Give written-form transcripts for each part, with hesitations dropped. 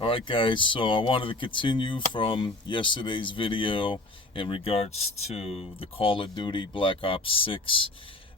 Alright guys, so I wanted to continue from yesterday's video in regards to the Call of Duty Black Ops 6.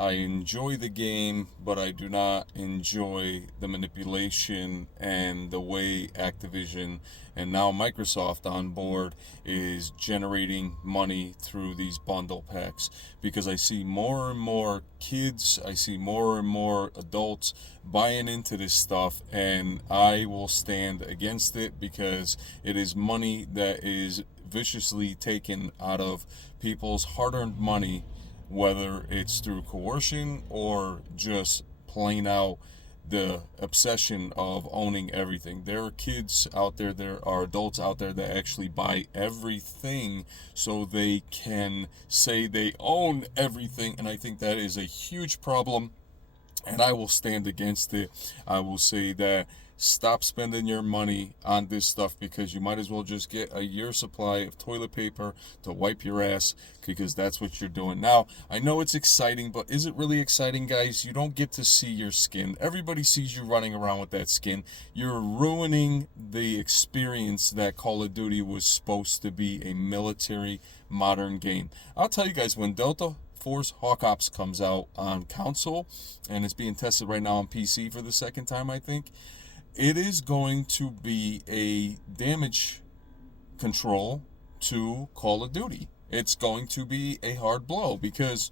I enjoy the game, but I do not enjoy the manipulation and the way Activision and now Microsoft on board is generating money through these bundle packs. Because I see more and more kids, I see more and more adults buying into this stuff, and I will stand against it because it is money that is viciously taken out of people's hard-earned money, whether it's through coercion or just plain out the obsession of owning everything. There are kids out there, there are adults out there that actually buy everything so they can say they own everything, and I think that is a huge problem, and I will stand against it. I will say that stop spending your money on this stuff because you might as well just get a year's supply of toilet paper to wipe your ass, because that's what you're doing. Now, I know it's exciting, but is it really exciting, guys? You don't get to see your skin. Everybody sees you running around with that skin. You're ruining the experience that Call of Duty was supposed to be, a military modern game. I'll tell you guys, when Delta Force Hawk Ops comes out on console, and it's being tested right now on PC for the second time, I think, it is going to be a damage control to Call of Duty. It's going to be a hard blow because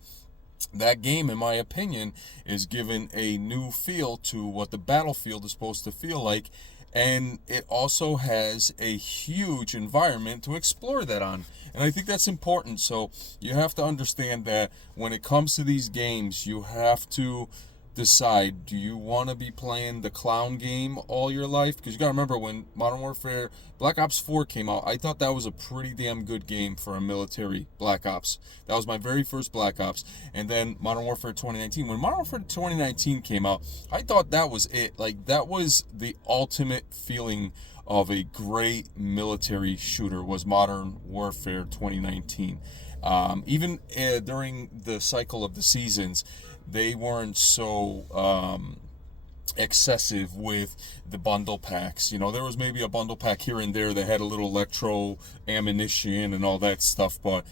that game, in my opinion, is given a new feel to what the battlefield is supposed to feel like, and it also has a huge environment to explore that on. And I think that's important. So you have to understand that when it comes to these games, you have to decide, do you want to be playing the clown game all your life? Because you got to remember, when Modern Warfare Black Ops 4 came out, I thought that was a pretty damn good game for a military Black Ops. That was my very first Black Ops. And then Modern Warfare 2019. When Modern Warfare 2019 came out, I thought that was it. Like, that was the ultimate feeling of a great military shooter, was Modern Warfare 2019. Even during the cycle of the seasons, they weren't so excessive with the bundle packs. You know, there was maybe a bundle pack here and there that had a little electro ammunition and all that stuff, but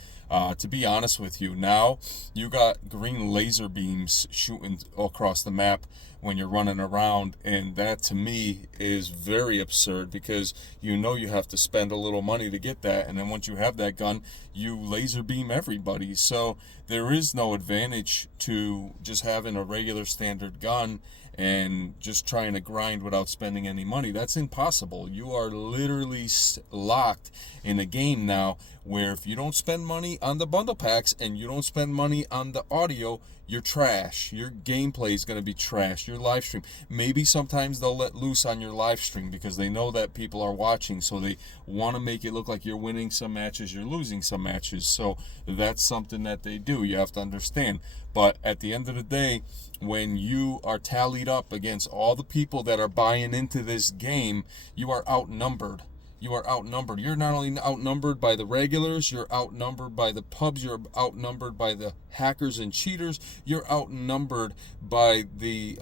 to be honest with you, now you got green laser beams shooting across the map when you're running around, and that to me is very absurd, because you know you have to spend a little money to get that, and then once you have that gun, you laser beam everybody. So there is no advantage to just having a regular standard gun and just trying to grind without spending any money. That's impossible. You are literally locked in a game now where if you don't spend money on the bundle packs and you don't spend money on the audio, you're trash. Your gameplay is going to be trash. Your live stream, maybe sometimes they'll let loose on your live stream because they know that people are watching, so they want to make it look like you're winning some matches, you're losing some matches. So that's something that they do. You have to understand. But at the end of the day, when you are tallied up against all the people that are buying into this game, you are outnumbered. You are outnumbered. You're not only outnumbered by the regulars, you're outnumbered by the pubs, you're outnumbered by the hackers and cheaters, you're outnumbered by the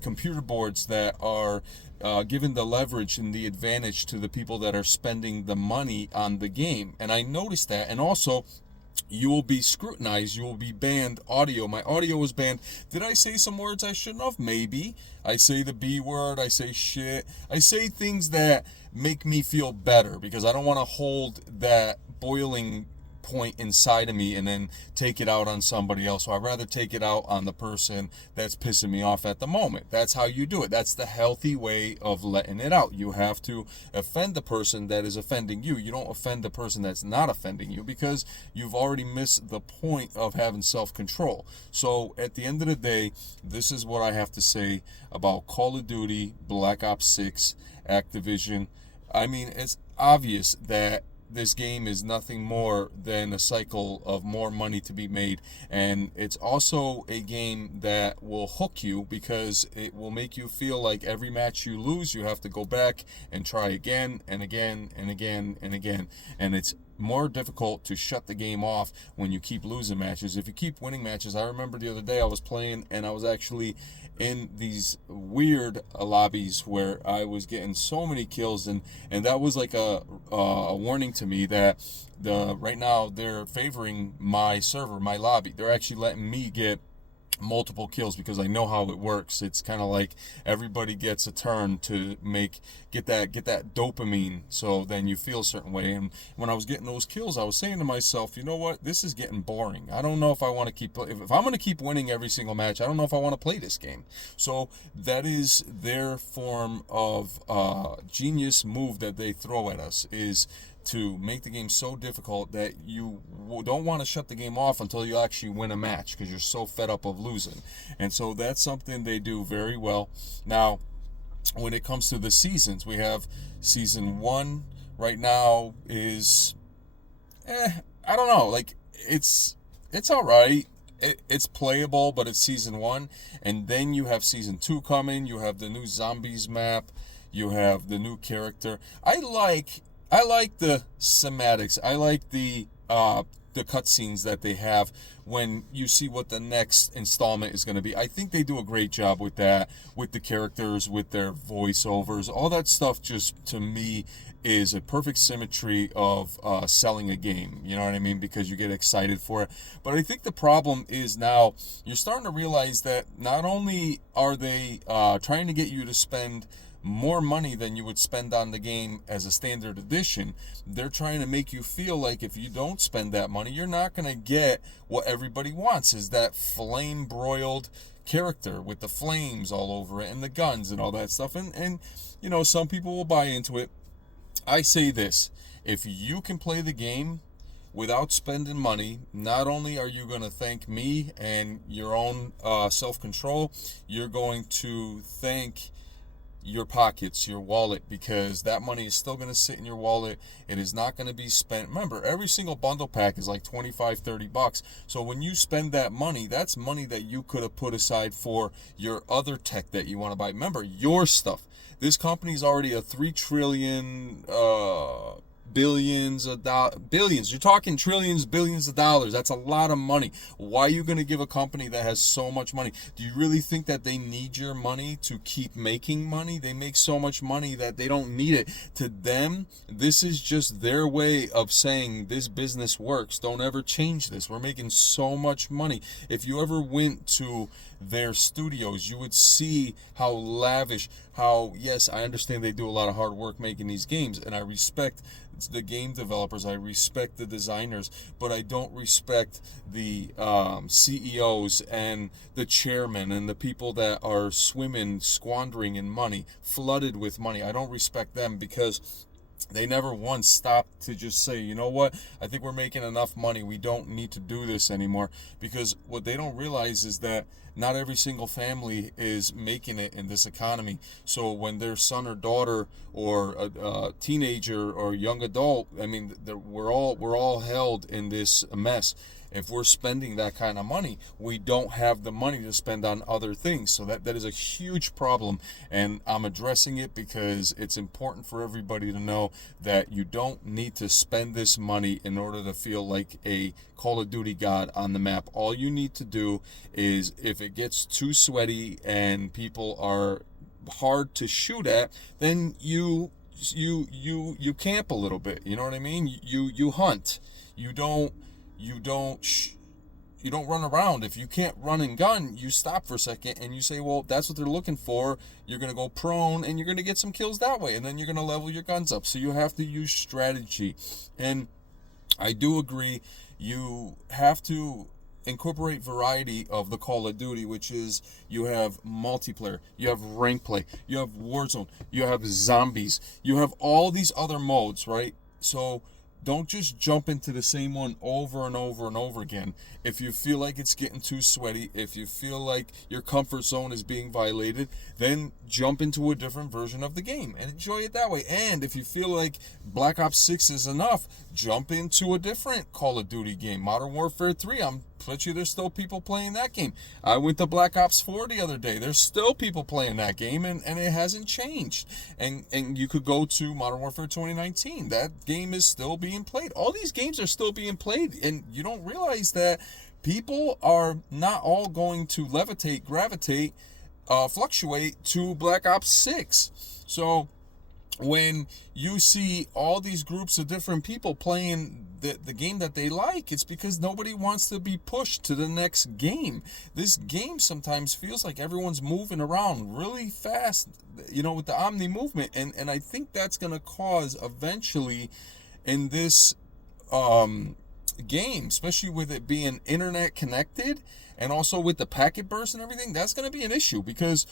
computer boards that are giving the leverage and the advantage to the people that are spending the money on the game. And I noticed that. And also, you will be scrutinized. You will be banned audio. My audio was banned. Did I say some words I shouldn't have? Maybe. I say the B word. I say shit. I say things that make me feel better, because I don't want to hold that boiling point inside of me and then take it out on somebody else. So I'd rather take it out on the person that's pissing me off at the moment. That's how you do it. That's the healthy way of letting it out. You have to offend the person that is offending you. You don't offend the person that's not offending you, because you've already missed the point of having self-control. So at the end of the day, this is what I have to say about Call of Duty Black Ops 6 Activision. I mean, it's obvious that this game is nothing more than a cycle of more money to be made, and it's also a game that will hook you, because it will make you feel like every match you lose, you have to go back and try again and again and again and again, and it's more difficult to shut the game off when you keep losing matches. If you keep winning matches, I remember the other day I was playing and I was actually in these weird lobbies where I was getting so many kills, and that was like a warning to me that right now they're favoring my server, my lobby. They're actually letting me get multiple kills because I know how it works. It's kind of like everybody gets a turn to get that dopamine, so then you feel a certain way. And when I was getting those kills, I was saying to myself, you know what, this is getting boring. I don't know if I want to keep, if I'm going to keep winning every single match, I don't know if I want to play this game. So that is their form of genius move that they throw at us, is to make the game so difficult that you don't want to shut the game off until you actually win a match because you're so fed up of losing. And so that's something they do very well. Now, when it comes to the seasons, we have season 1 right now is, I don't know, like it's all right. It's playable, but it's season 1. And then you have season 2 coming. You have the new zombies map. You have the new character. I like the cinematics. I like the cutscenes that they have when you see what the next installment is going to be. I think they do a great job with that, with the characters, with their voiceovers. All that stuff just, to me, is a perfect symmetry of selling a game. You know what I mean? Because you get excited for it. But I think the problem is now you're starting to realize that not only are they trying to get you to spend more money than you would spend on the game as a standard edition, they're trying to make you feel like if you don't spend that money, you're not going to get what everybody wants, is that flame broiled character with the flames all over it and the guns and all that stuff. And you know, some people will buy into it. I say this: if you can play the game without spending money, not only are you going to thank me and your own self-control, you're going to thank your pockets, your wallet, because that money is still going to sit in your wallet. It is not going to be spent. Remember, every single bundle pack is like $25-$30. So when you spend that money, that's money that you could have put aside for your other tech that you want to buy. Remember, your stuff. This company is already a $3 trillion billions. You're talking trillions, billions of dollars. That's a lot of money. Why are you going to give a company that has so much money? Do you really think that they need your money to keep making money? They make so much money that they don't need it. To them, this is just their way of saying this business works. Don't ever change this. We're making so much money. If you ever went to their studios, you would see how lavish, how, yes, I understand they do a lot of hard work making these games, and I respect the game developers, I respect the designers, but I don't respect the CEOs and the chairman and the people that are squandering in money, flooded with money. I don't respect them because they never once stopped to just say, you know what, I think we're making enough money, we don't need to do this anymore. Because what they don't realize is that not every single family is making it in this economy. So when their son or daughter or a teenager or young adult, I mean, we're all held in this mess. If we're spending that kind of money, we don't have the money to spend on other things. So that is a huge problem, and I'm addressing it because it's important for everybody to know that you don't need to spend this money in order to feel like a Call of Duty god on the map. All you need to do is, if it gets too sweaty and people are hard to shoot at, then you camp a little bit. You know what I mean? You hunt. You don't run around. If you can't run and gun, you stop for a second and you say, well, that's what they're looking for. You're going to go prone and you're going to get some kills that way, and then you're going to level your guns up. So you have to use strategy. And I do agree, you have to incorporate variety of the Call of Duty, which is you have multiplayer, you have rank play, you have Warzone, you have zombies, you have all these other modes, right? So don't just jump into the same one over and over and over again. If you feel like it's getting too sweaty, if you feel like your comfort zone is being violated, then jump into a different version of the game and enjoy it that way. And if you feel like Black Ops 6 is enough, jump into a different Call of Duty game. Modern Warfare 3, I'm bet you there's still people playing that game. I went to Black Ops 4 the other day. There's still people playing that game, and it hasn't changed. And you could go to Modern Warfare 2019. That game is still being played. All these games are still being played, and you don't realize that people are not all going to gravitate, fluctuate to Black Ops 6. So when you see all these groups of different people playing the game that they like, it's because nobody wants to be pushed to the next game. This game sometimes feels like everyone's moving around really fast, with the Omni movement. And I think that's going to cause eventually in this game, especially with it being internet connected and also with the packet burst and everything, that's going to be an issue because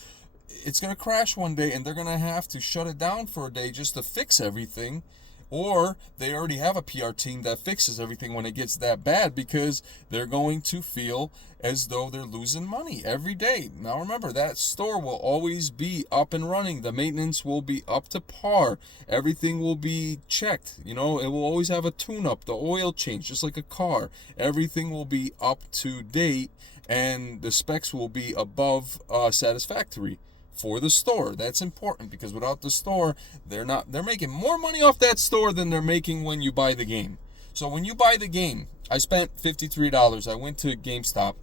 it's going to crash one day and they're going to have to shut it down for a day just to fix everything. Or they already have a PR team that fixes everything when it gets that bad because they're going to feel as though they're losing money every day. Now remember, that store will always be up and running. The maintenance will be up to par. Everything will be checked. It will always have a tune-up, the oil change, just like a car. Everything will be up to date and the specs will be above satisfactory for the store. That's important because without the store, they're making more money off that store than they're making when you buy the game. So when you buy the game, I spent $53. I went to GameStop.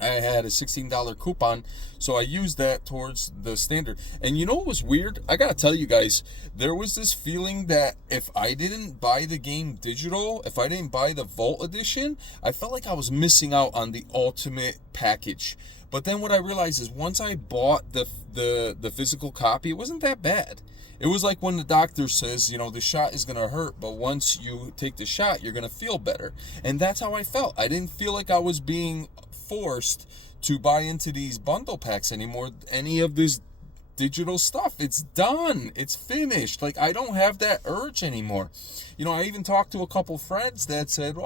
I had a $16 coupon, so I used that towards the standard. And you know what was weird? I gotta tell you guys, there was this feeling that if I didn't buy the game digital, if I didn't buy the Vault Edition, I felt like I was missing out on the ultimate package. But then what I realized is once I bought the physical copy, it wasn't that bad. It was like when the doctor says, the shot is going to hurt, but once you take the shot, you're going to feel better. And that's how I felt. I didn't feel like I was being forced to buy into these bundle packs anymore, any of this digital stuff. It's done. It's finished. Like, I don't have that urge anymore. I even talked to a couple friends that said,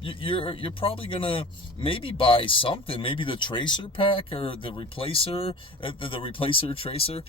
you're probably gonna maybe buy something, maybe the tracer pack or the replacer, the replacer tracer.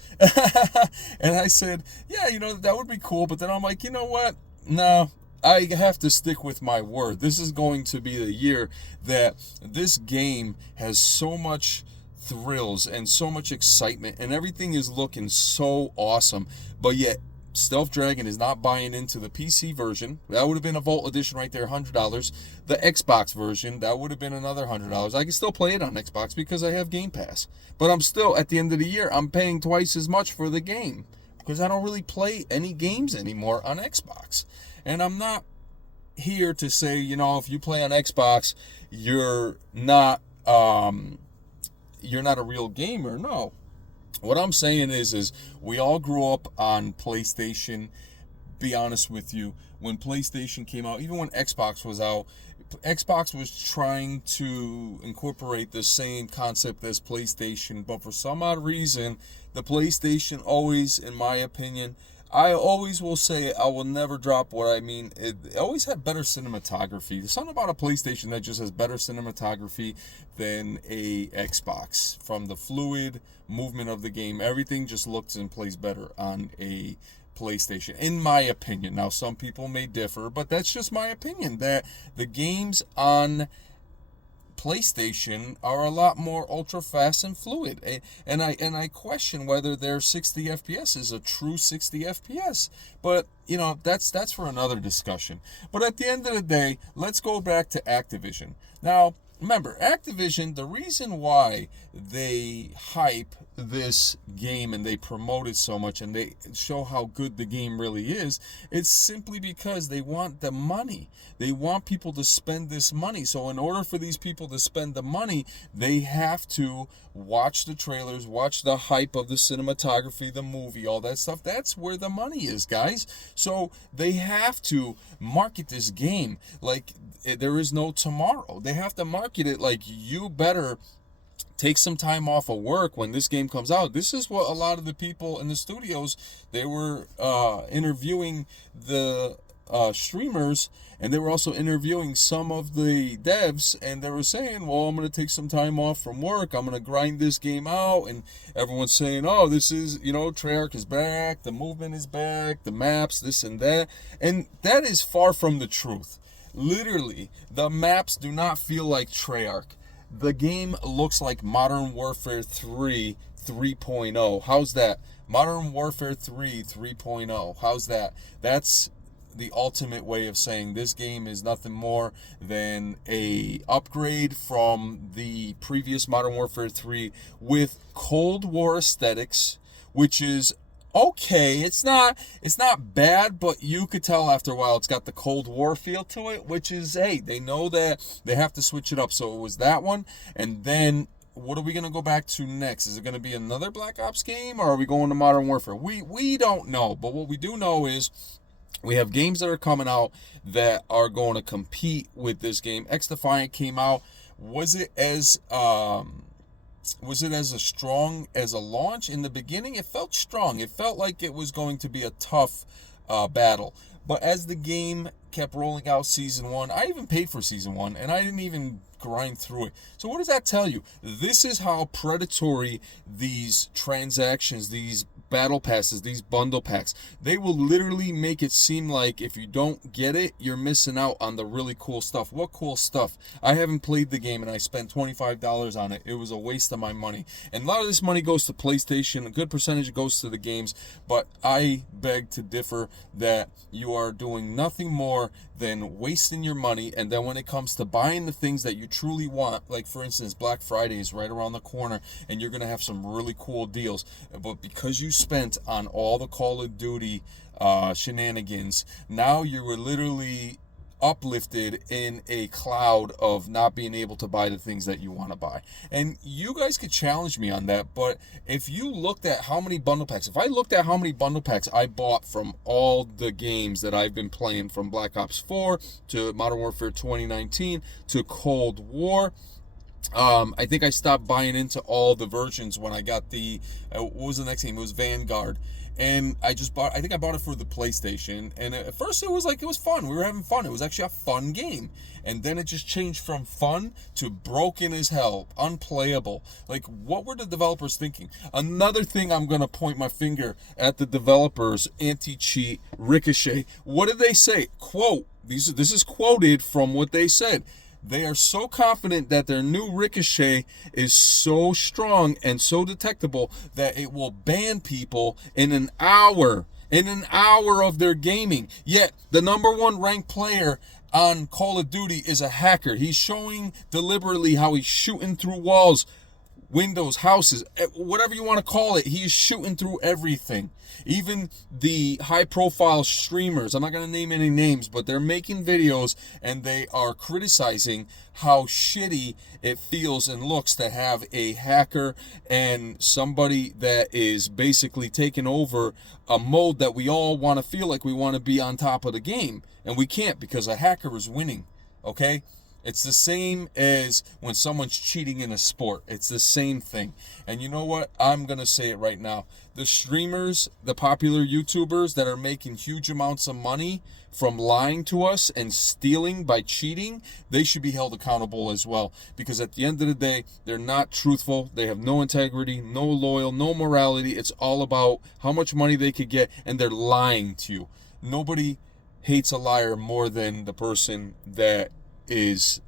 And I said, yeah, that would be cool. But then I'm like, you know what? No, I have to stick with my word. This is going to be the year that this game has so much thrills and so much excitement and everything is looking so awesome, but yet Stealth Dragon is not buying into the PC version. That would have been a Vault Edition right there, $100. The Xbox version, that would have been another $100. I can still play it on Xbox because I have Game Pass. But I'm still, at the end of the year, I'm paying twice as much for the game because I don't really play any games anymore on Xbox. And I'm not here to say, if you play on Xbox, you're not a real gamer. No. What I'm saying is we all grew up on PlayStation. Be honest with you, when PlayStation came out, even when Xbox was out, Xbox was trying to incorporate the same concept as PlayStation, but for some odd reason, the PlayStation always, in my opinion, I always will say I will never drop what I mean. It always had better cinematography. There's something about a PlayStation that just has better cinematography than a Xbox. From the fluid movement of the game, everything just looks and plays better on a PlayStation, in my opinion. Now, some people may differ, but that's just my opinion, that the games on PlayStation are a lot more ultra fast and fluid, and I question whether their 60 FPS is a true 60 FPS. But that's for another discussion. But at the end of the day, let's go back to Activision. Now, remember, Activision, the reason why they hype this game and they promote it so much and they show how good the game really is, it's simply because they want the money. They want people to spend this money. So in order for these people to spend the money, they have to watch the trailers, watch the hype of the cinematography, the movie, all that stuff. That's where the money is, guys. So they have to market this game like there is no tomorrow. They have to market it like you better take some time off of work when this game comes out. This is what a lot of the people in the studios, they were interviewing the streamers, and they were also interviewing some of the devs, and they were saying, well, I'm going to take some time off from work, I'm going to grind this game out, and everyone's saying, oh, this is, Treyarch is back, the movement is back, the maps, this and that, and that is far from the truth. Literally, the maps do not feel like Treyarch. The game looks like Modern Warfare 3 3.0. How's that? Modern Warfare 3 3.0. How's that? That's the ultimate way of saying this game is nothing more than a upgrade from the previous Modern Warfare 3 with Cold War aesthetics, which is okay. It's not bad, but you could tell after a while it's got the Cold War feel to it, which is, hey, they know that they have to switch it up. So it was that one, and then what are we going to go back to next? Is it going to be another Black Ops game, or are we going to Modern Warfare? We don't know, but what we do know is we have games that are coming out that are going to compete with this game. X Defiant came out. Was it as strong as a launch in the beginning? It felt strong. It felt like it was going to be a tough battle. But as the game kept rolling out Season 1, I even paid for Season 1, and I didn't even grind through it. So what does that tell you? This is how predatory these transactions, these battle passes, these bundle packs, they will literally make it seem like if you don't get it, you're missing out on the really cool stuff. What cool stuff? I haven't played the game and I spent $25 on it. It was a waste of my money. And a lot of this money goes to PlayStation. A good percentage goes to the games. But I beg to differ that you are doing nothing more than wasting your money. And then when it comes to buying the things that you truly want, like for instance, Black Friday is right around the corner and you're going to have some really cool deals. But because you spent on all the Call of Duty shenanigans, now you were literally uplifted in a cloud of not being able to buy the things that you want to buy. And you guys could challenge me on that, but if you looked at how many bundle packs, if I looked at how many bundle packs I bought from all the games that I've been playing, from Black Ops 4 to Modern Warfare 2019 to Cold War, I think I stopped buying into all the versions when I got the what was the next game? It was Vanguard. And I think I bought it for the PlayStation. And at first it was fun. We were having fun. It was actually a fun game. And then it just changed from fun to broken as hell, unplayable. Like, what were the developers thinking? Another thing, I'm going to point my finger at the developers, anti-cheat, Ricochet. What did they say? Quote, this is quoted from what they said. They are so confident that their new Ricochet is so strong and so detectable that it will ban people in an hour of their gaming. Yet the number one ranked player on Call of Duty is a hacker. He's showing deliberately how he's shooting through walls, windows, houses, whatever you want to call it. He's shooting through everything. Even the high-profile streamers, I'm not going to name any names, but they're making videos and they are criticizing how shitty it feels and looks to have a hacker and somebody that is basically taking over a mode that we all want to feel like we want to be on top of the game. And we can't because a hacker is winning, okay? It's the same as when someone's cheating in a sport. It's the same thing. And you know what? I'm going to say it right now. The streamers, the popular YouTubers that are making huge amounts of money from lying to us and stealing by cheating, they should be held accountable as well. Because at the end of the day, they're not truthful. They have no integrity, no loyal, no morality. It's all about how much money they could get, and they're lying to you. Nobody hates a liar more than the person that is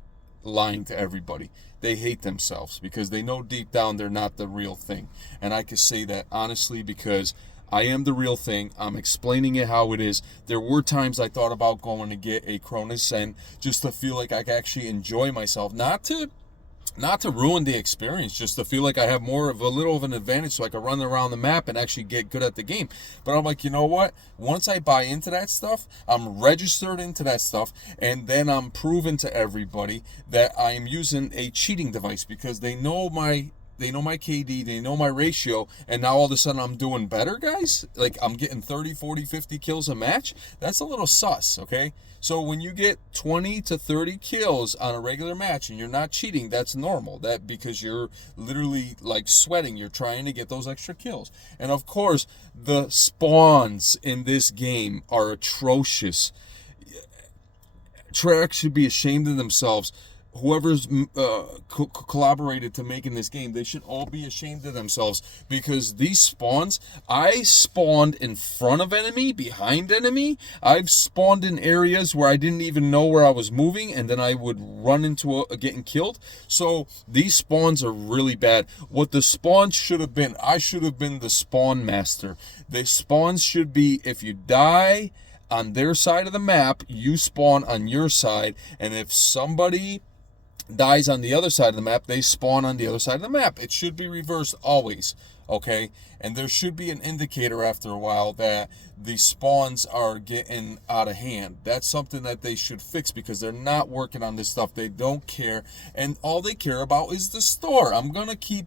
lying to everybody. They hate themselves because they know deep down they're not the real thing. And I can say that honestly because I am the real thing. I'm explaining it how it is. There were times I thought about going to get a Cronus Zen just to feel like I could actually enjoy myself. Not to ruin the experience, just to feel like I have more of a little of an advantage so I can run around the map and actually get good at the game. But I'm like, you know what? Once I buy into that stuff, I'm registered into that stuff, and then I'm proven to everybody that I'm using a cheating device because they know my KD, they know my ratio, and now all of a sudden I'm doing better, guys? Like, I'm getting 30, 40, 50 kills a match? That's a little sus, okay? So when you get 20 to 30 kills on a regular match and you're not cheating, that's normal. That because you're literally like sweating, you're trying to get those extra kills. And of course, the spawns in this game are atrocious. Treyarch should be ashamed of themselves. whoever's collaborated to making this game, they should all be ashamed of themselves, because these spawns, I spawned in front of enemy, behind enemy. I've spawned in areas where I didn't even know where I was moving, and then I would run into getting killed. So these spawns are really bad. What the spawns should have been, I should have been the spawn master. The spawns should be, if you die on their side of the map, you spawn on your side, and if somebody dies on the other side of the map, they spawn on the other side of the map. It should be reversed always, okay? And there should be an indicator after a while that the spawns are getting out of hand. That's something that they should fix, because they're not working on this stuff. They don't care, and all they care about is the store. I'm gonna keep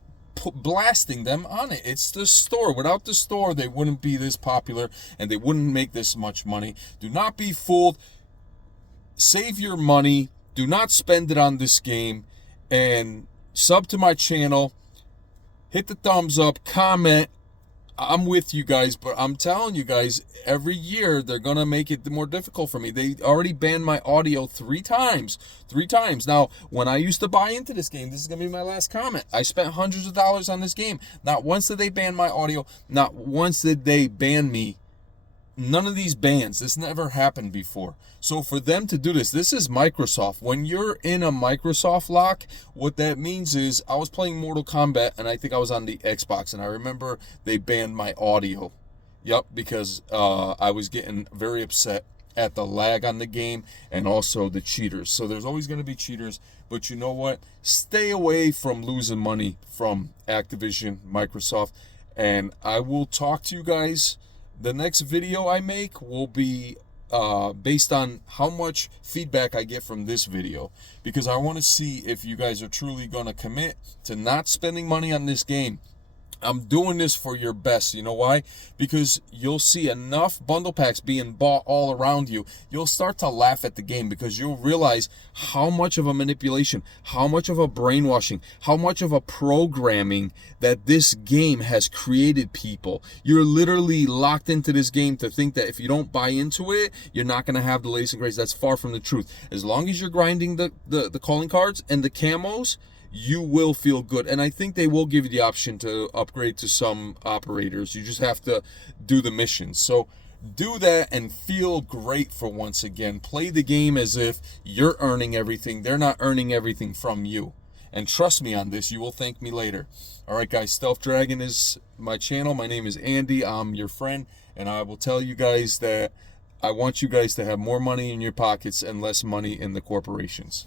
blasting them on it. It's the store. Without the store, they wouldn't be this popular, and they wouldn't make this much money. Do not be fooled. Save your money. Do not spend it on this game, and sub to my channel. Hit the thumbs up, comment. I'm with you guys, but I'm telling you guys, every year they're going to make it more difficult for me. They already banned my audio 3 times. 3 times. Now, when I used to buy into this game, this is going to be my last comment. I spent hundreds of dollars on this game. Not once did they ban my audio. Not once did they ban me. None of these bans. This never happened before. So for them to do this, this is Microsoft. When you're in a Microsoft lock, what that means is, I was playing Mortal Kombat, and I think I was on the Xbox, and I remember they banned my audio. Yep, because I was getting very upset at the lag on the game and also the cheaters. So there's always going to be cheaters, but you know what? Stay away from losing money from Activision, Microsoft, and I will talk to you guys. The next video I make will be based on how much feedback I get from this video, because I want to see if you guys are truly going to commit to not spending money on this game. I'm doing this for your best. You know why? Because you'll see enough bundle packs being bought all around you. You'll start to laugh at the game, because you'll realize how much of a manipulation, how much of a brainwashing, how much of a programming that this game has created people. You're literally locked into this game to think that if you don't buy into it, you're not going to have the latest and greatest. That's far from the truth. As long as you're grinding the calling cards and the camos, you will feel good. And I think they will give you the option to upgrade to some operators. You just have to do the missions. So do that and feel great for once again. Play the game as if you're earning everything. They're not earning everything from you. And trust me on this, you will thank me later. Alright guys, Stealth Dragon is my channel. My name is Andy. I'm your friend. And I will tell you guys that I want you guys to have more money in your pockets and less money in the corporations.